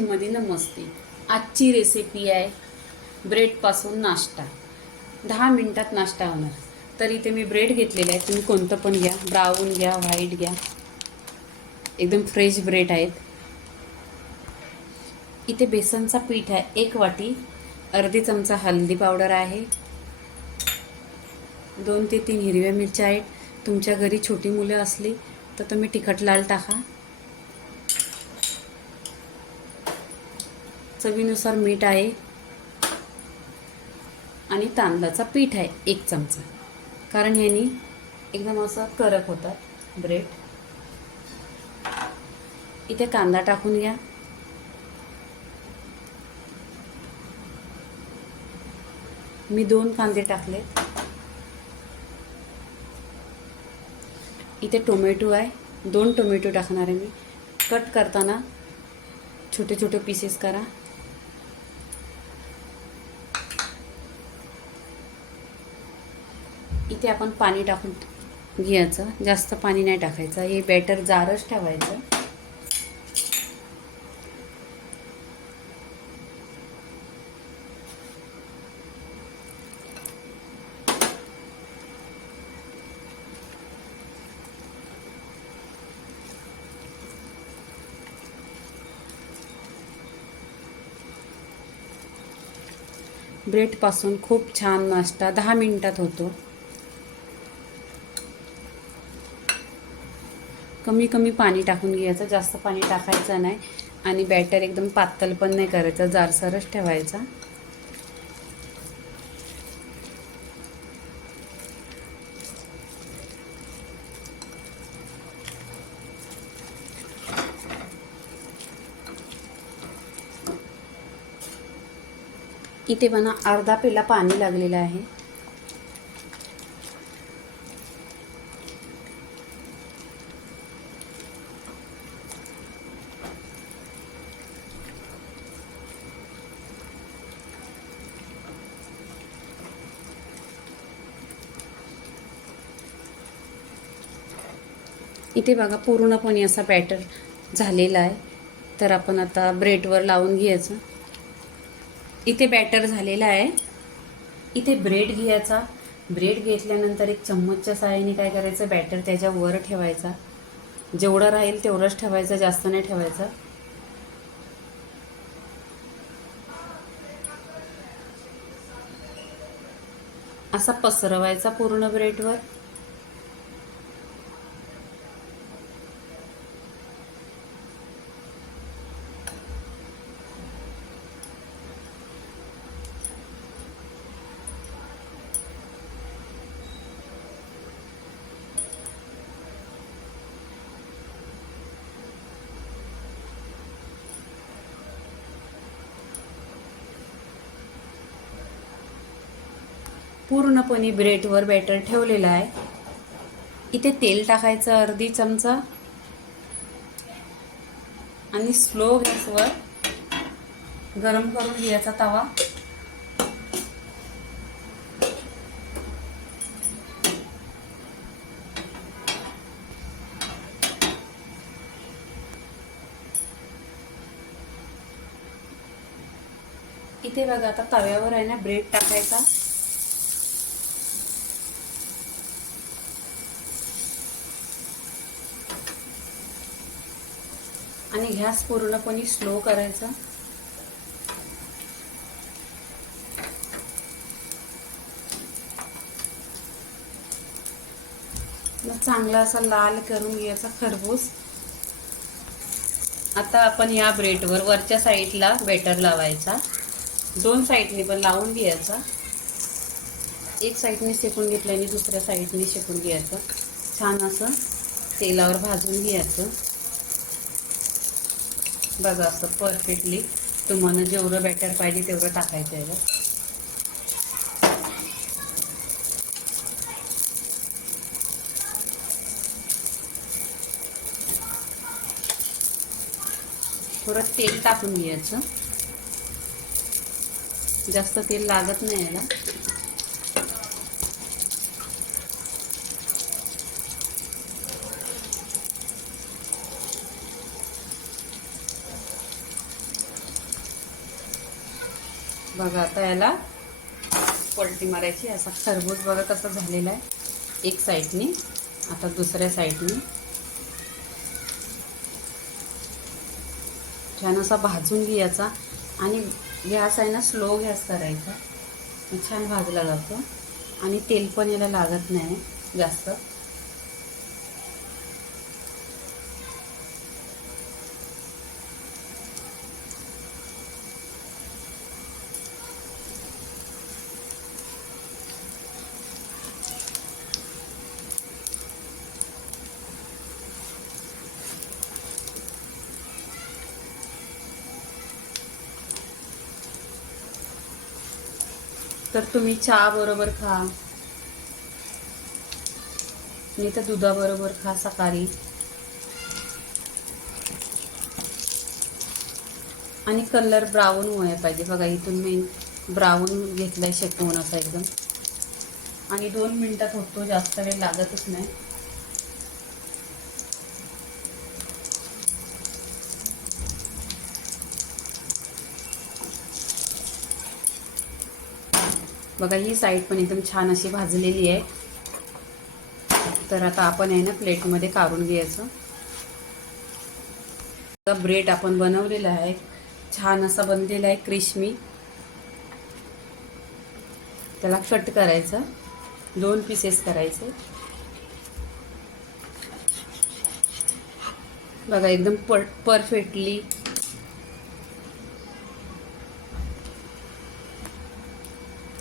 मध्ये नमस्ते आजची रेसिपी आहे ब्रेडपासून नाश्ता. दहा मिनिटात नाश्ता होणार. तर इथे मी ब्रेड घेतलेला आहे. तुम्ही कोणतं पण घ्या. ब्राऊन घ्या व्हाईट घ्या. एकदम फ्रेश ब्रेड आहेत. इथे बेसनचा पीठ आहे. एक वाटी. अर्धी चमचा हल्दी पावडर आहे. दोन ते तीन हिरव्या मिरच्या आहेत. तुमच्या घरी छोटी मुलं असली तर तुम्ही तिखट लाल टाका. चवीनुसार मीठ आहे. आणि तांदळाचा पीठ आहे एक चमचा. कारण ह्यानी एकदम असं करक होतात ब्रेड. इथे कांदा टाकून घ्या. मी दोन कांदे टाकले. इथे टोमॅटो आहे. दोन टोमॅटो टाकणार आहे मी. कट करताना छोटे छोटे पीसेस करा. इथे आपण पाणी टाकून घ्यायचं. जास्त पाणी नाही टाकायचं. हे बॅटर जारच ठेवायचं. ब्रेडपासून खूप छान नाश्ता दहा मिनिटात होतो. कमी कमी पाणी टाकून घ्यायचं. जास्त पाणी टाकायचं नाही. आणि बॅटर एकदम पातळ पण नाही करायचं. जारसरच ठेवायचा. इथे मला अर्धा पेला पाणी लागलेलं आहे. इथे बघा पूर्णपणे असा बॅटर झालेला आहे. तर आपण आता ब्रेडवर लावून घ्यायचं. इथे बॅटर झालेला आहे. इथे ब्रेड घ्यायचा. ब्रेड घेतल्यानंतर एक चम्मचच्या सहाय्याने काय करायचं? बॅटर त्याच्या वर ठेवायचा. जेवढं राहील तेवढंच ठेवायचं जास्त नाही ठेवायचं. असा पसरवायचा पूर्ण ब्रेडवर पूर्णपणे ब्रेडवर बॅटर ठेवलेलं आहे. इथे तेल टाकायचं अर्धी चमचा. आणि स्लो गॅसवर गरम करून घ्यायचा तवा. इथे बघा आता तव्यावर आहे ना ब्रेड टाकायचा. आणि गॅस पूर्णपणे स्लो करायचा? मग चांगला असा लाल करून घ्यायचा खरबूस. आता आपण या ब्रेडवर वरच्या साईडला बेटर लावायचा. दोन साईडने पण लावून घ्यायचा. एक साईडने शेकून घेतल्याने दुसऱ्या साईडने शेकून घ्यायचं. छान असं तेलावर भाजून घ्यायचं. बघा असं परफेक्टली तुम्हाला जेवढं बॅटर पाहिजे तेवढं टाकायचं आहे थोडं तेल टाकून घ्यायचं. जास्त तेल लागत नाही याला. बघा आता याला पलटी मारायची. असा खरबूज बघा कसं झालेला आहे. एक साईडनी आता दुसऱ्या साईडनी. छान असा भाजून घ्यायचा. आणि गॅस आहे ना स्लो गॅस करायचा. छान भाजला जातो. आणि तेल पण याला लागत नाही जास्त. तर तुम्ही चहा बरोबर खा. नाही तर दुधाबरोबर खा सकाळी. आणि कलर ब्राऊन व्हायला पाहिजे. बघा इथून मी ब्राऊन घेतलाय शेकवून असा एकदम. आणि दोन मिनिटात होतो जास्त वेळ लागतच नाही. बघा ही साईड पण एकदम छान अशी भाजलेली आहे. तर आता आपण आहे ना प्लेटमध्ये काढून घ्यायचं. ब्रेड आपण बनवलेला आहे. छान असा बनलेला आहे क्रिशमी त्याला कट करायचं. दोन पीसेस करायचे. बघा एकदम पर परफेक्टली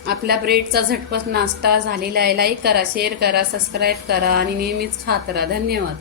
आपल्या ब्रेडचा झटपट नाश्ता झालेला आहे. लाईक करा शेअर करा सबस्क्राईब करा आणि नेहमीच खात राहा. धन्यवाद.